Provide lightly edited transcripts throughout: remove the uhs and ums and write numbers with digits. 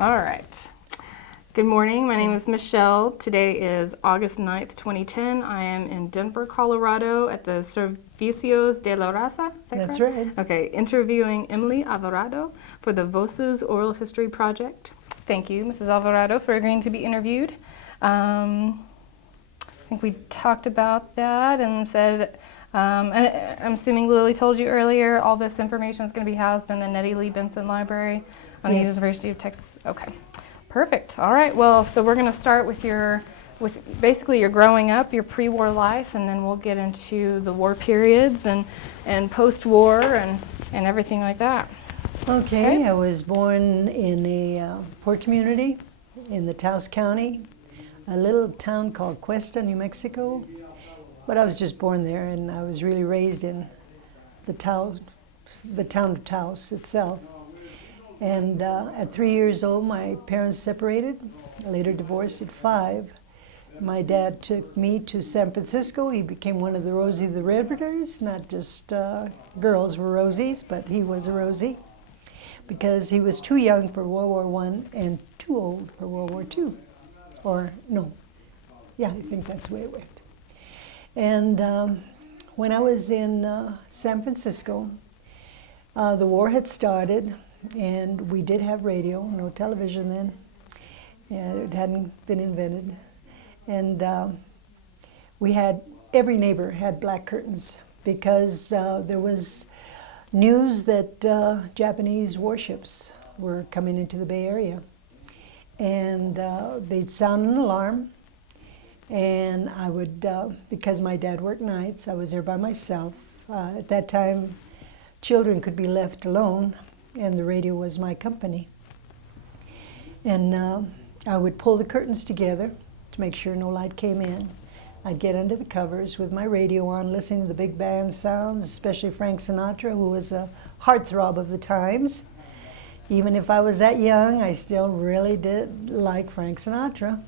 All right. Good morning. My name is Michelle. Today is August 9th, 2010. I am in Denver, Colorado at the Servicios de la Raza. Is that That's correct? right. Okay. Interviewing Emily Alvarado for the Voces Oral History Project. Thank you, Mrs. Alvarado, for agreeing to be interviewed. I think we talked about that and said, and I'm assuming Lily told you earlier, all this information is going to be housed in the Nettie Lee Benson Library on the Yes. University of Texas. Okay, perfect. All right, well, so we're going to start with basically your growing up, your pre-war life, and then we'll get into the war periods and post-war and everything like that. Okay, I was born in a poor community in the Taos County, a little town called Cuesta, New Mexico. But I was just born there, and I was really raised in the town of Taos itself. And at 3 years old, my parents separated, later divorced at 5. My dad took me to San Francisco. He became one of the Rosie the Riveters. Not just girls were Rosies, but he was a Rosie, because he was too young for World War I and too old for World War II. Or, no, yeah, I think that's the way it went. And when I was in San Francisco, the war had started, and we did have radio, no television then. Yeah, it hadn't been invented. And every neighbor had black curtains, because there was news that Japanese warships were coming into the Bay Area. And they'd sound an alarm, and I would, because my dad worked nights, I was there by myself. At that time, children could be left alone, and the radio was my company. And I would pull the curtains together to make sure no light came in. I'd get under the covers with my radio on, listening to the big band sounds, especially Frank Sinatra, who was a heartthrob of the times. Even if I was that young, I still really did like Frank Sinatra.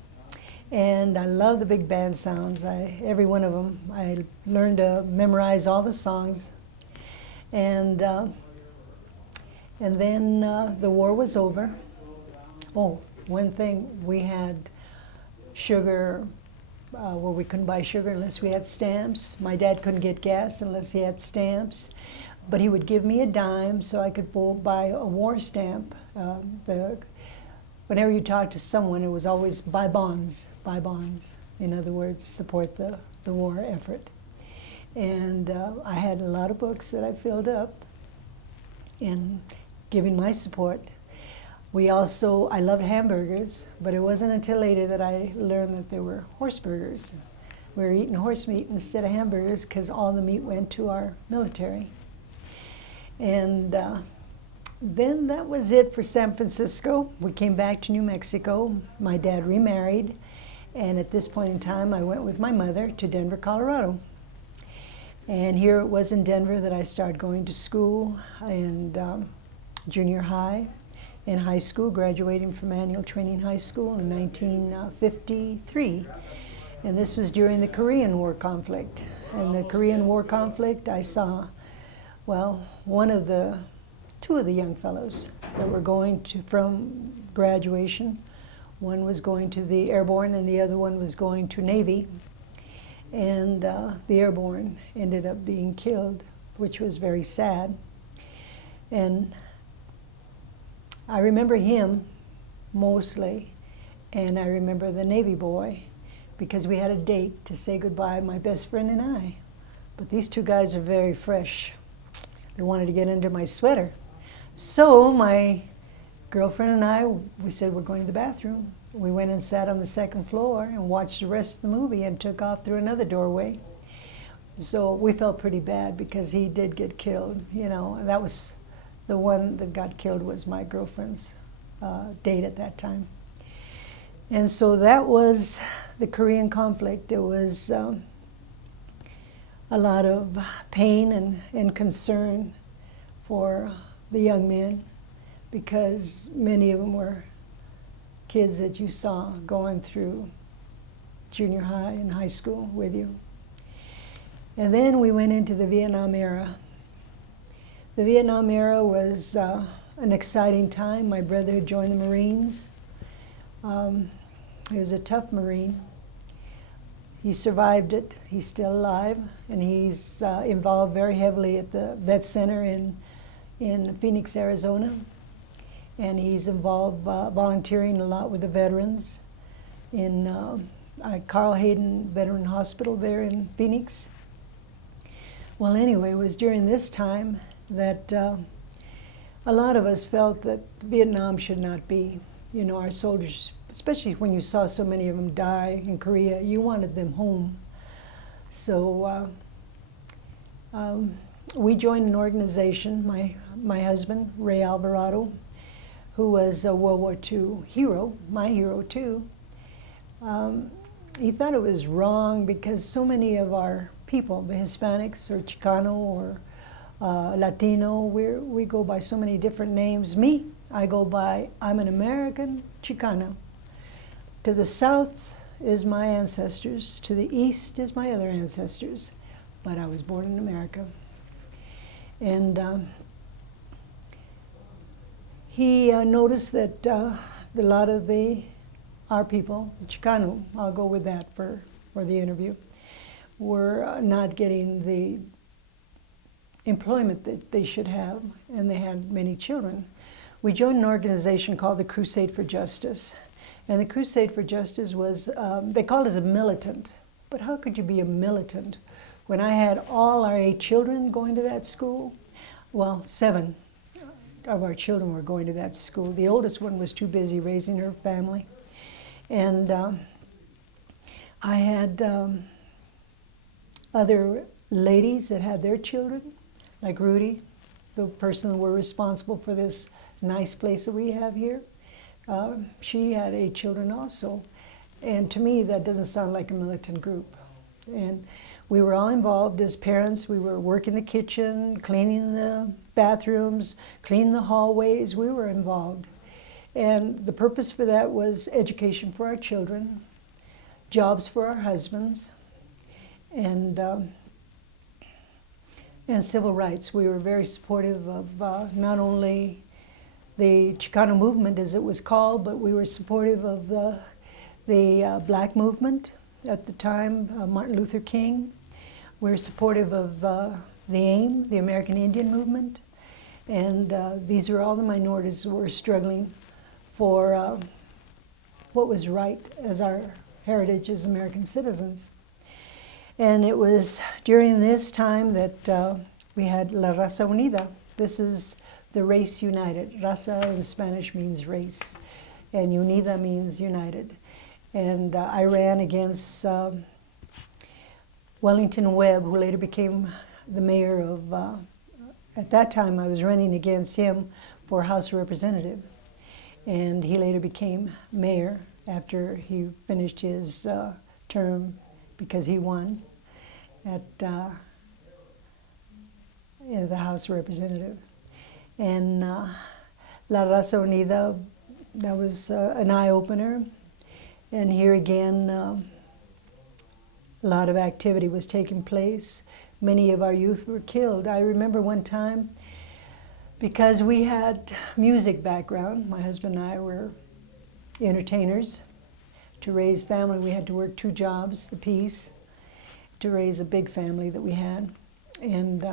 And I love the big band sounds, every one of them. I learned to memorize all the songs. And then the war was over. Oh, one thing, we had sugar where we couldn't buy sugar unless we had stamps. My dad couldn't get gas unless he had stamps. But he would give me a dime so I could buy a war stamp. Whenever you talked to someone, it was always buy bonds, buy bonds. In other words, support the war effort. And I had a lot of books that I filled up in giving my support. I loved hamburgers, but it wasn't until later that I learned that there were horse burgers. We were eating horse meat instead of hamburgers because all the meat went to our military. And then that was it for San Francisco. We came back to New Mexico. My dad remarried, and at this point in time, I went with my mother to Denver, Colorado. And here it was in Denver that I started going to school, and junior high and high school, graduating from Manual Training High School in 1953. And this was during the Korean War conflict. And the Korean War conflict, I saw, well, two of the young fellows that were going from graduation. One was going to the Airborne and the other one was going to Navy. And the Airborne ended up being killed, which was very sad. And I remember him mostly, and I remember the Navy boy, because we had a date to say goodbye, my best friend and I. But these two guys are very fresh. They wanted to get under my sweater. So my girlfriend and I, we said, we're going to the bathroom. We went and sat on the second floor and watched the rest of the movie and took off through another doorway. So we felt pretty bad because he did get killed, you know. That was the one that got killed was my girlfriend's date at that time. And so that was the Korean conflict. It was a lot of pain and concern for the young men, because many of them were kids that you saw going through junior high and high school with you. And then we went into the Vietnam era. The Vietnam era was a an exciting time. My brother had joined the Marines. He was a tough Marine. He survived it. He's still alive, and he's involved very heavily at the Vet Center in Phoenix, Arizona. And he's involved volunteering a lot with the veterans in Carl Hayden Veteran Hospital there in Phoenix. Well, anyway, it was during this time that a lot of us felt that Vietnam should not be. You know, our soldiers, especially when you saw so many of them die in Korea, you wanted them home. So we joined an organization, my husband, Ray Alvarado, who was a World War II hero, my hero too. He thought it was wrong because so many of our people, the Hispanics or Chicano or Latino, we go by so many different names. Me, I go by, I'm an American Chicana. To the south is my ancestors, to the east is my other ancestors, but I was born in America. And he noticed that a lot of our people, the Chicano, I'll go with that for the interview, were not getting the employment that they should have, and they had many children. We joined an organization called the Crusade for Justice. And the Crusade for Justice was, they called it a militant. But how could you be a militant when I had all our 8 children going to that school? Well, 7 of our children were going to that school. The oldest one was too busy raising her family. And I had other ladies that had their children, like Rudy, the person who were responsible for this nice place that we have here. She had 8 children also. And to me, that doesn't sound like a militant group. And we were all involved as parents. We were working the kitchen, cleaning the bathrooms, cleaning the hallways. We were involved. And the purpose for that was education for our children, jobs for our husbands, and civil rights. We were very supportive of not only the Chicano movement, as it was called, but we were supportive of the black movement at the time, Martin Luther King. We were supportive of the AIM, the American Indian movement. And these are all the minorities who were struggling for what was right as our heritage as American citizens. And it was during this time that we had La Raza Unida. This is the race united. Raza in Spanish means race, and unida means united. And I ran against Wellington Webb, who later became the mayor of, at that time I was running against him for House of Representative. And he later became mayor after he finished his term because he won at in the House of Representative. And La Raza Unida, that was an eye-opener. And here again, a lot of activity was taking place. Many of our youth were killed. I remember one time, because we had music background, my husband and I were entertainers. To raise family, we had to work 2 jobs apiece to raise a big family that we had. And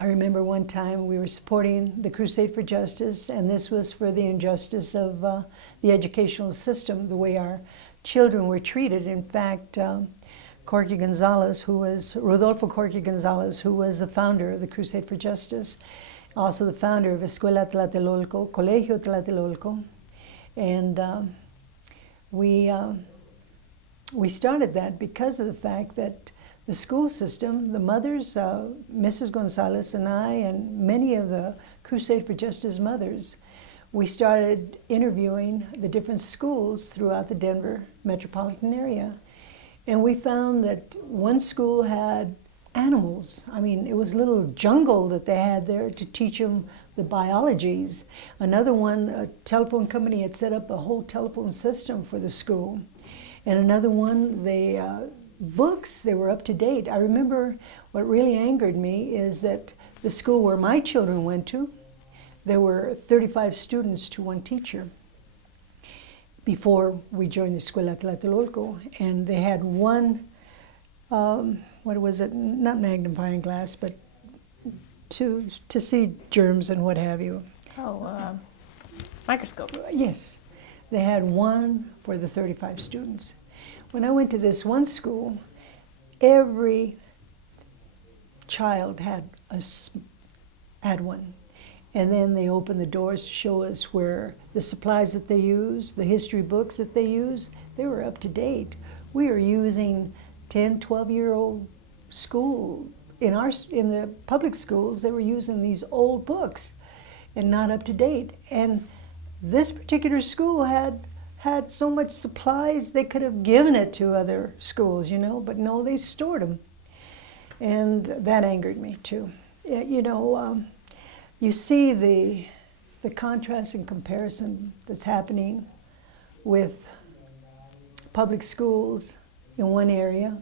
I remember one time we were supporting the Crusade for Justice, and this was for the injustice of the educational system, the way our children were treated. In fact, Corky Gonzalez, Rodolfo Corky Gonzalez, who was the founder of the Crusade for Justice, also the founder of Escuela Tlatelolco, Colegio Tlatelolco, and we started that because of the fact that the school system, the mothers, Mrs. Gonzalez and I, and many of the Crusade for Justice mothers, we started interviewing the different schools throughout the Denver metropolitan area. And we found that one school had animals. I mean, it was a little jungle that they had there to teach them the biologies. Another one, a telephone company had set up a whole telephone system for the school. And another one, books, they were up to date. I remember what really angered me is that the school where my children went to, there were 35 students to one teacher before we joined the Escuela Tlatelolco, and they had one, what was it, not magnifying glass, but to see germs and what have you. Oh, microscope. Yes, they had one for the 35 students. When I went to this one school, every child had one. And then they opened the doors to show us where the supplies that they use, the history books that they use, they were up to date. We are using 10, 12-year-old school. In the public schools, they were using these old books and not up to date. And this particular school had so much supplies, they could have given it to other schools, you know, but no, they stored them. And that angered me too. You know, you see the contrast and comparison that's happening with public schools in one area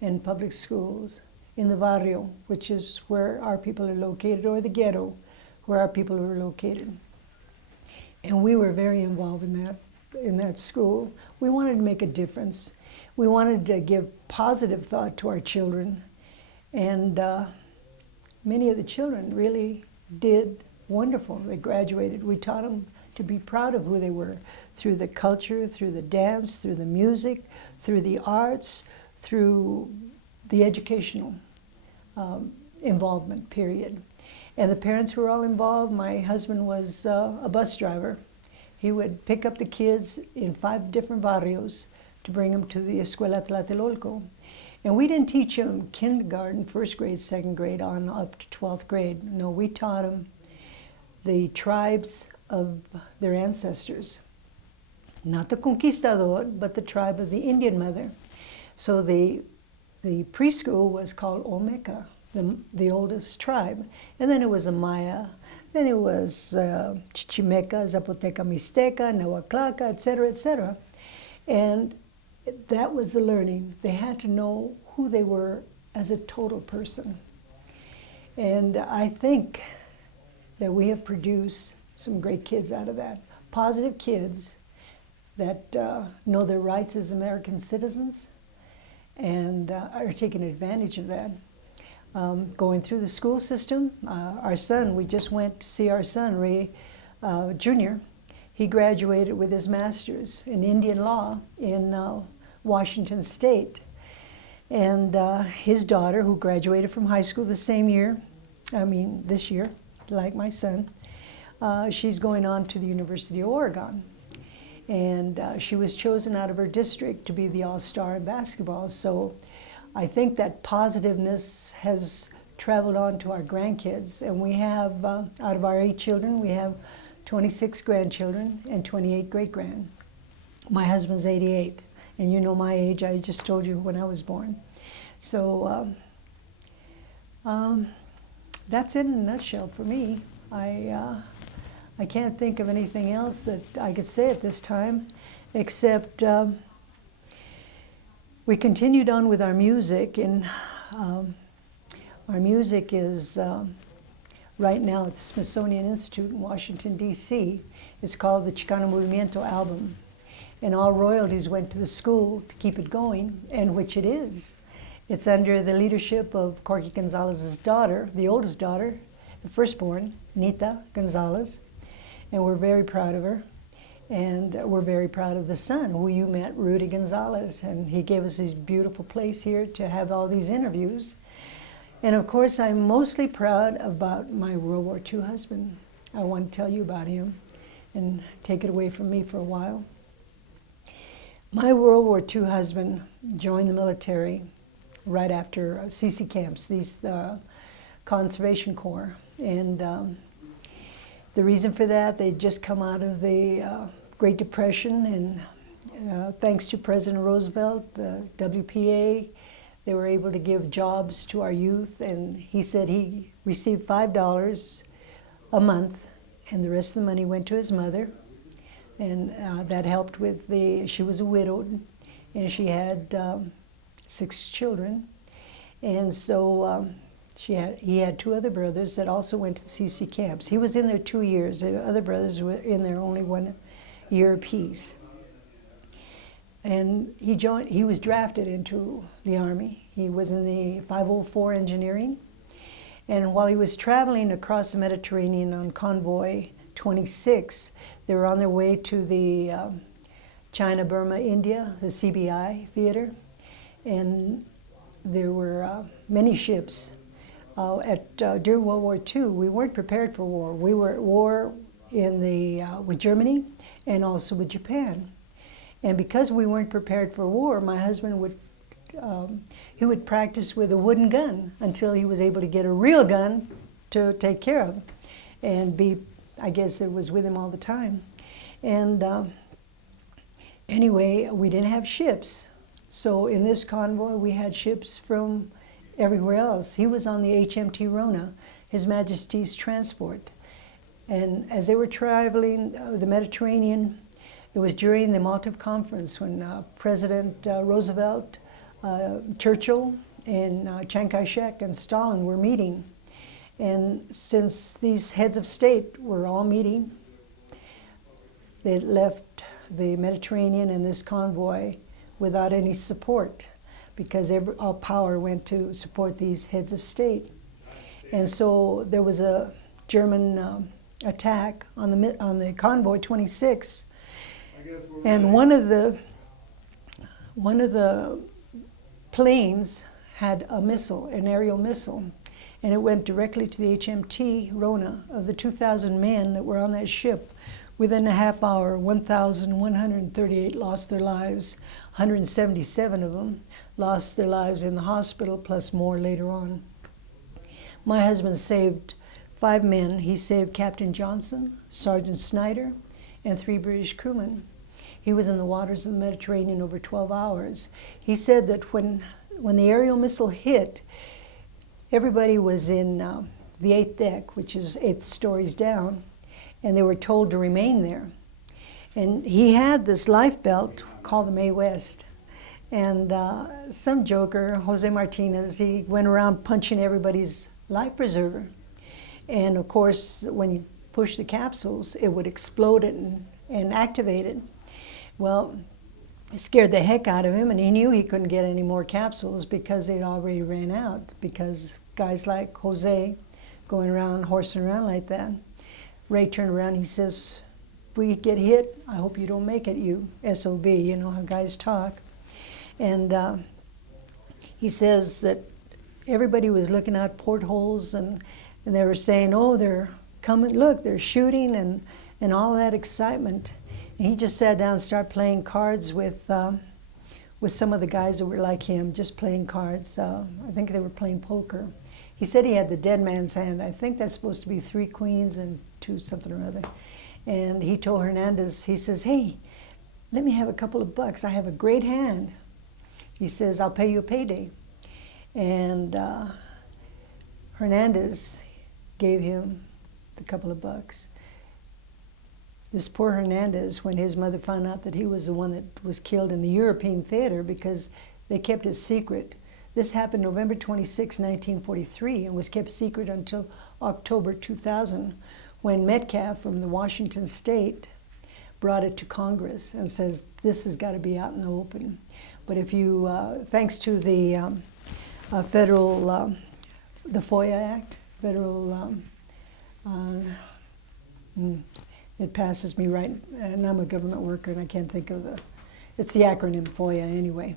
and public schools in the barrio, which is where our people are located, or the ghetto, where our people are located. And we were very involved in that school. We wanted to make a difference. We wanted to give positive thought to our children. And many of the children really did wonderful. They graduated. We taught them to be proud of who they were through the culture, through the dance, through the music, through the arts, through the educational involvement, period. And the parents were all involved. My husband was a bus driver. He would pick up the kids in 5 different barrios to bring them to the Escuela Tlatelolco. And we didn't teach them kindergarten, 1st grade, 2nd grade, on up to 12th grade. No, we taught them the tribes of their ancestors. Not the conquistador, but the tribe of the Indian mother. So the preschool was called Olmeca, the oldest tribe. And then it was a Maya, then it was Chichimeca, Zapoteca, Mixteca, Nahuatlaca, etc., etc. And that was the learning. They had to know who they were as a total person. And I think that we have produced some great kids out of that. Positive kids that know their rights as American citizens and are taking advantage of that. Going through the school system, our son, we just went to see our son, Ray Jr. He graduated with his master's in Indian law in Washington State. And his daughter, who graduated from high school the same year, this year, like my son, she's going on to the University of Oregon. And she was chosen out of her district to be the all-star in basketball. So I think that positiveness has traveled on to our grandkids. And we have, out of our 8 children, we have 26 grandchildren and 28 great-grand. My husband's 88. And you know my age, I just told you when I was born. So that's it in a nutshell for me. I can't think of anything else that I could say at this time, except we continued on with our music, and our music is right now at the Smithsonian Institute in Washington, D.C. It's called the Chicano Movimiento album. And all royalties went to the school to keep it going, and which it is. It's under the leadership of Corky Gonzalez's daughter, the oldest daughter, the firstborn, Nita Gonzalez. And we're very proud of her. And we're very proud of the son, who you met, Rudy Gonzalez. And he gave us this beautiful place here to have all these interviews. And of course, I'm mostly proud about my World War II husband. I want to tell you about him and take it away from me for a while. My World War II husband joined the military right after CC camps, these conservation corps. And the reason for that, they'd just come out of the Great Depression, and thanks to President Roosevelt, the WPA, they were able to give jobs to our youth. And he said he received $5 a month, and the rest of the money went to his mother. And that helped with she was a widow, and she had 6 children. And so He had two other brothers that also went to the CC camps. He was in there 2 years. The other brothers were in there only 1 year apiece. And he was drafted into the Army. He was in the 504 engineering. And while he was traveling across the Mediterranean on Convoy 26, they were on their way to the China, Burma, India, the CBI theater. And there were many ships. During World War II, we weren't prepared for war. We were at war with Germany and also with Japan. And because we weren't prepared for war, my husband would practice with a wooden gun until he was able to get a real gun to take care of. And I guess it was with him all the time. And anyway, we didn't have ships. So in this convoy, we had ships from everywhere else. He was on the HMT Rohna, His Majesty's transport. And as they were traveling the Mediterranean, it was during the Malta Conference when President Roosevelt, Churchill, and Chiang Kai-shek and Stalin were meeting. And since these heads of state were all meeting, they left the Mediterranean and this convoy without any support, because all power went to support these heads of state. And so there was a German attack on the convoy 26, and one of the planes had a missile, an aerial missile, and it went directly to the HMT Rohna. Of the 2,000 men that were on that ship, within a half hour, 1,138 lost their lives. 177 of them lost their lives in the hospital, plus more later on. My husband saved 5 men. He saved Captain Johnson, Sergeant Snyder, and 3 British crewmen. He was in the waters of the Mediterranean over 12 hours. He said that when the aerial missile hit, everybody was in the 8th deck, which is 8 stories down, and they were told to remain there. And he had this life belt called the Mae West. And some joker, Jose Martinez, he went around punching everybody's life preserver. And of course, when you push the capsules, it would explode it and activate it. Well, it scared the heck out of him, and he knew he couldn't get any more capsules because they'd already ran out, because guys like Jose going around, horsing around like that. Ray turned around, he says, if we get hit, I hope you don't make it, you SOB, you know how guys talk. And he says that everybody was looking out portholes, and they were saying, oh, they're coming, look, they're shooting, and all that excitement. And he just sat down and started playing cards with some of the guys that were like him, just playing cards. I think they were playing poker. He said he had the dead man's hand. I think that's supposed to be 3 queens and 2 something or other. And he told Hernandez, he says, hey, let me have a couple of bucks. I have a great hand. He says, I'll pay you a payday. And Hernandez gave him the couple of bucks. This poor Hernandez, when his mother found out that he was the one that was killed in the European theater, because they kept it secret. This happened November 26, 1943, and was kept secret until October 2000, when Metcalf from the Washington State brought it to Congress and says, this has got to be out in the open. But if you, thanks to the federal, the FOIA Act, federal, it passes me right, and I'm a government worker and I can't think of it's the acronym FOIA anyway.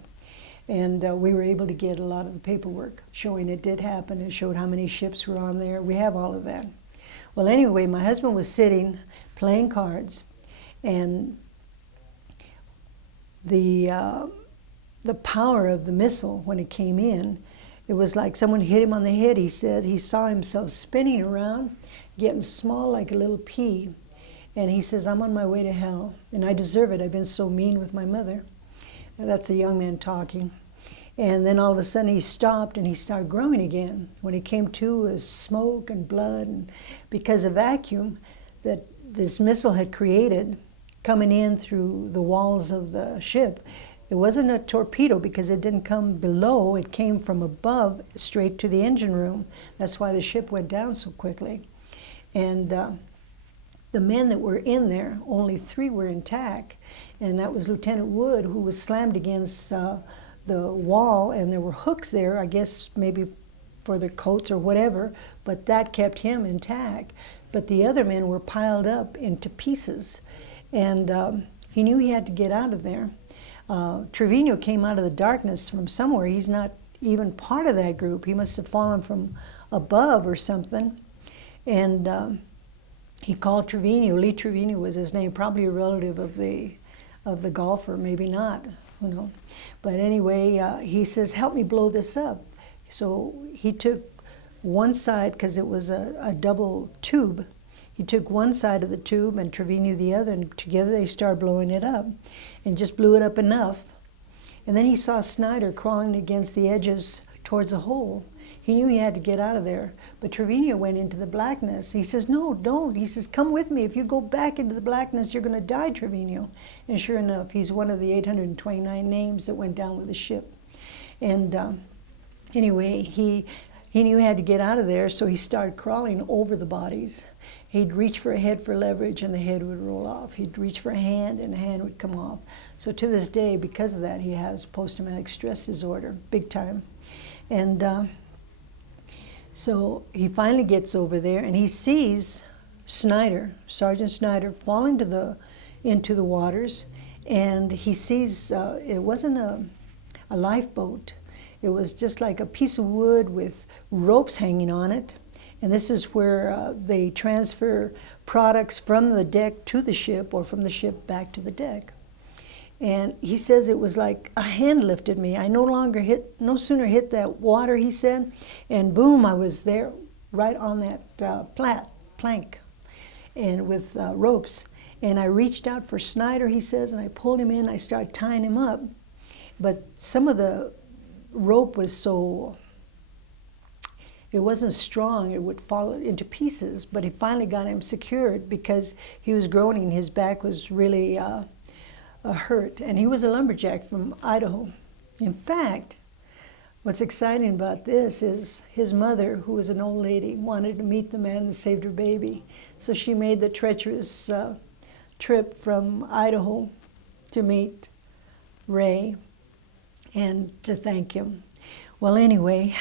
And we were able to get a lot of the paperwork showing it did happen. It showed how many ships were on there. We have all of that. Well, anyway, my husband was sitting playing cards, and the power of the missile, when it came in, it was like someone hit him on the head. He said he saw himself spinning around, getting small like a little pea. And he says, I'm on my way to hell, and I deserve it. I've been so mean with my mother. And that's a young man talking. And then all of a sudden he stopped and he started growing again. When he came to, it was smoke and blood, and because of vacuum that this missile had created coming in through the walls of the ship, It wasn't a torpedo because it didn't come below. It came from above straight to the engine room. That's why the ship went down so quickly. And the men that were in there, only 3 were intact. And that was Lieutenant Wood, who was slammed against the wall, and there were hooks there, I guess maybe for the coats or whatever, but that kept him intact. But the other men were piled up into pieces. And he knew he had to get out of there. Trevino came out of the darkness from somewhere. He's not even part of that group. He must have fallen from above or something. And he called Trevino. Lee Trevino was his name, probably a relative of the golfer, maybe not, who knows. But anyway, he says, help me blow this up. So he took one side, because it was a double tube. He took one side of the tube and Trevino the other, and together they started blowing it up, and just blew it up enough. And then he saw Snyder crawling against the edges towards a hole. He knew he had to get out of there, but Trevino went into the blackness. He says, no, don't. He says, come with me. If you go back into the blackness, you're going to die, Trevino. And sure enough, he's one of the 829 names that went down with the ship. And anyway, he knew he had to get out of there, so he started crawling over the bodies. He'd reach for a head for leverage, and the head would roll off. He'd reach for a hand, and the hand would come off. So to this day, because of that, he has post-traumatic stress disorder, big time. And so he finally gets over there, and he sees Snyder, Sergeant Snyder, fall into the waters, and he sees it wasn't a lifeboat. It was just like a piece of wood with ropes hanging on it. And this is where they transfer products from the deck to the ship, or from the ship back to the deck. And he says it was like a hand lifted me. I no sooner hit that water, he said, and boom, I was there right on that plank and with ropes. And I reached out for Snyder, he says, and I pulled him in. I started tying him up. But some of the rope was so, it wasn't strong, it would fall into pieces, but he finally got him secured because he was groaning. His back was really hurt, and he was a lumberjack from Idaho. In fact, what's exciting about this is his mother, who was an old lady, wanted to meet the man that saved her baby. So she made the treacherous trip from Idaho to meet Ray and to thank him. Well, anyway,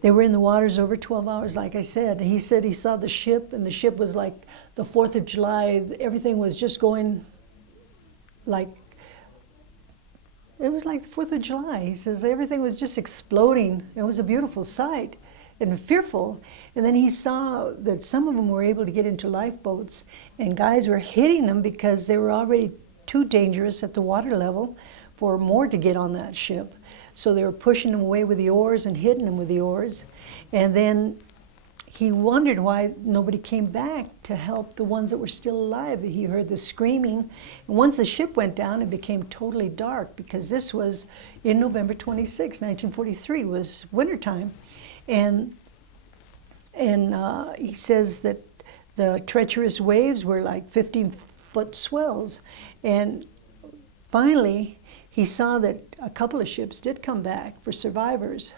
they were in the waters over 12 hours, like I said. He said he saw the ship, and the ship was like the 4th of July. Everything was just going like, it was like the 4th of July. He says everything was just exploding. It was a beautiful sight and fearful. And then he saw that some of them were able to get into lifeboats, and guys were hitting them because they were already too dangerous at the water level for more to get on that ship. So they were pushing them away with the oars and hitting them with the oars. And then he wondered why nobody came back to help the ones that were still alive. He heard the screaming. And once the ship went down, it became totally dark, because this was in November 26, 1943, was wintertime. And he says that the treacherous waves were like 15-foot swells. And finally, he saw that a couple of ships did come back for survivors,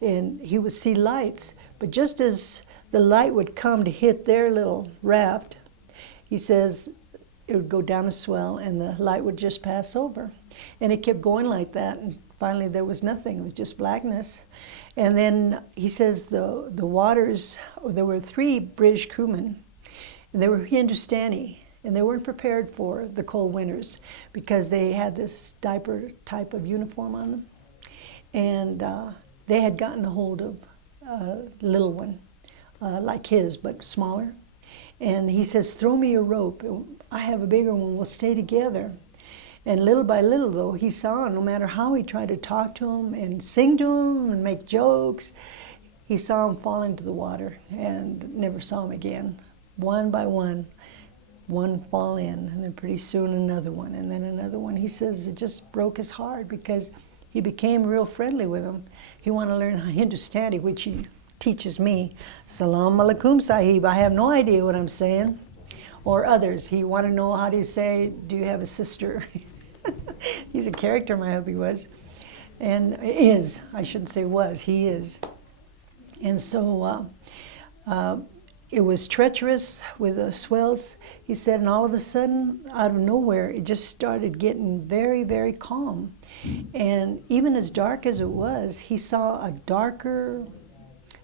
and he would see lights. But just as the light would come to hit their little raft, he says it would go down a swell and the light would just pass over. And it kept going like that, and finally there was nothing. It was just blackness. And then he says the waters, there were 3 British crewmen, and they were Hindustani. And they weren't prepared for the cold winters because they had this diaper type of uniform on them. And they had gotten a hold of a little one, like his, but smaller. And he says, throw me a rope. I have a bigger one. We'll stay together. And little by little, though, he saw, no matter how he tried to talk to him and sing to him and make jokes, he saw him fall into the water and never saw him again. One by one fall in, and then pretty soon another one, and then another one. He says it just broke his heart because he became real friendly with him. He wanted to learn Hindustani, which he teaches me. Salam alaikum, Sahib. I have no idea what I'm saying. Or others. He wanted to know how to say, do you have a sister? He's a character, my hubby was. And is, I shouldn't say was, he is. And so it was treacherous with the swells, he said, and all of a sudden, out of nowhere, it just started getting very, very calm. And even as dark as it was, he saw a darker,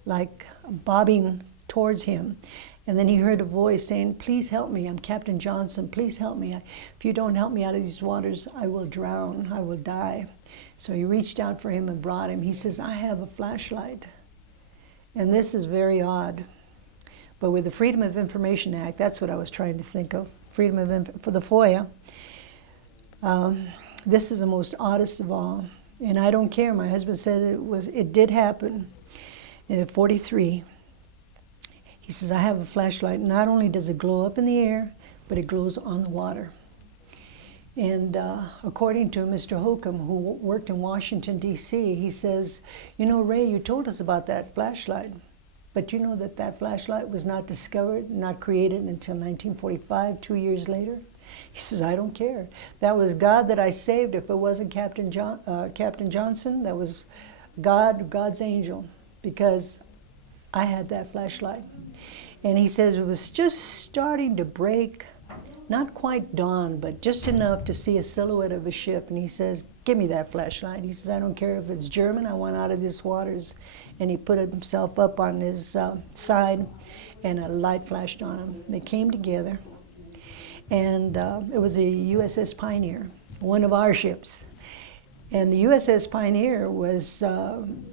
like bobbing towards him. And then he heard a voice saying, "Please help me, I'm Captain Johnson, please help me. If you don't help me out of these waters, I will drown, I will die." So he reached out for him and brought him. He says, "I have a flashlight." And this is very odd. But with the Freedom of Information Act, that's what I was trying to think of, Freedom of for the FOIA. This is the most oddest of all. And I don't care. My husband said it did happen in 43. He says, "I have a flashlight. Not only does it glow up in the air, but it glows on the water." And according to Mr. Holcomb, who worked in Washington, D.C., he says, "You know, Ray, you told us about that flashlight. But you know that that flashlight was not discovered, not created until 1945, 2 years later?" He says, "I don't care. That was God that I saved. If it wasn't Captain Johnson, that was God, God's angel, because I had that flashlight." And he says it was just starting to break, not quite dawn, but just enough to see a silhouette of a ship. And he says, "Give me that flashlight." He says, "I don't care if it's German, I want out of these waters." And he put himself up on his side, and a light flashed on him. They came together, and it was a USS Pioneer, one of our ships. And the USS Pioneer was,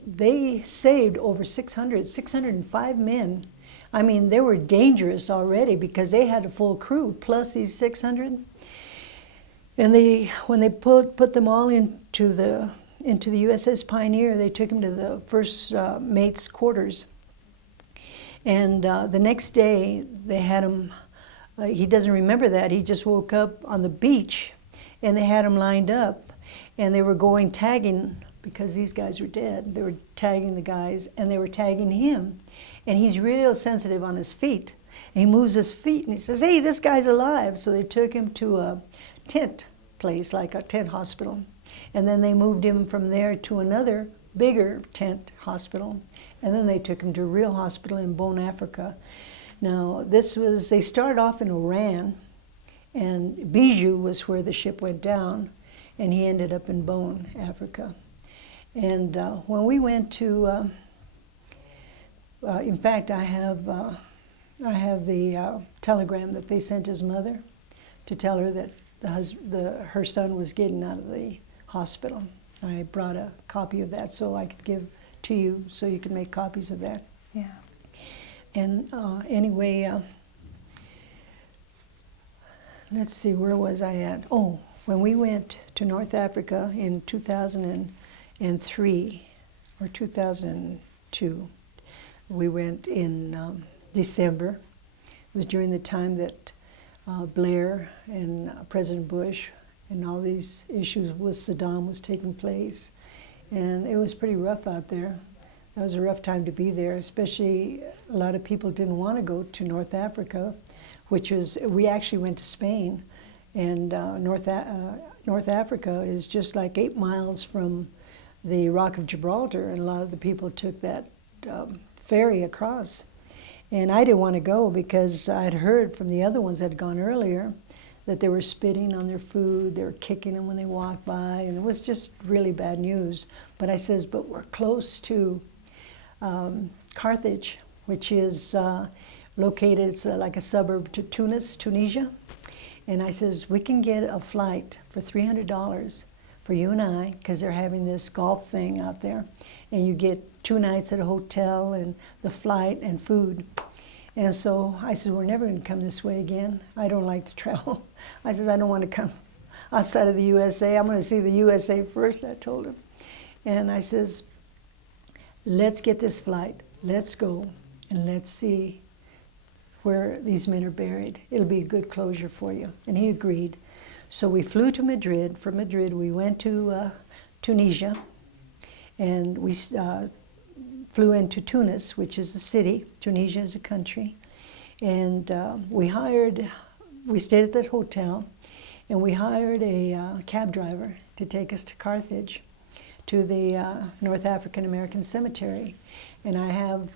they saved over 605 men. I mean, they were dangerous already because they had a full crew, plus these 600. And when they put them all into the USS Pioneer, they took him to the first mate's quarters. And the next day, they had him, he doesn't remember that, he just woke up on the beach, and they had him lined up, and they were going tagging, because these guys were dead. They were tagging the guys, and they were tagging him. And he's real sensitive on his feet. And he moves his feet, and he says, "Hey, this guy's alive." So they took him to a tent place, like a tent hospital. And then they moved him from there to another bigger tent hospital. And then they took him to a real hospital in Bone, Africa. Now, they started off in Iran, and Bijou was where the ship went down, and he ended up in Bone, Africa. And when we went to, in fact, I have the telegram that they sent his mother to tell her that her son was getting out of the hospital. I brought a copy of that so I could give to you so you can make copies of that. Yeah. And anyway, let's see, where was I at? Oh, when we went to North Africa in 2003 or 2002, we went in December. It was during the time that Blair and President Bush and all these issues with Saddam was taking place. And it was pretty rough out there. That was a rough time to be there, especially a lot of people didn't want to go to North Africa, we actually went to Spain. And North Africa is just like 8 miles from the Rock of Gibraltar, and a lot of the people took that ferry across. And I didn't want to go because I'd heard from the other ones that had gone earlier that they were spitting on their food, they were kicking them when they walked by, and it was just really bad news. But I says, but we're close to Carthage, which is located, it's like a suburb to Tunis, Tunisia. And I says, we can get a flight for $300 for you and I, because they're having this golf thing out there. And you get 2 nights at a hotel and the flight and food. And so I said, we're never going to come this way again. I don't like to travel. I said, I don't want to come outside of the USA. I'm going to see the USA first, I told him. And I says, let's get this flight. Let's go and let's see where these men are buried. It'll be a good closure for you. And he agreed. So we flew to Madrid. From Madrid, we went to Tunisia. And we flew into Tunis, which is a city. Tunisia is a country. And we stayed at that hotel. And we hired a cab driver to take us to Carthage, to the North African American Cemetery. And I have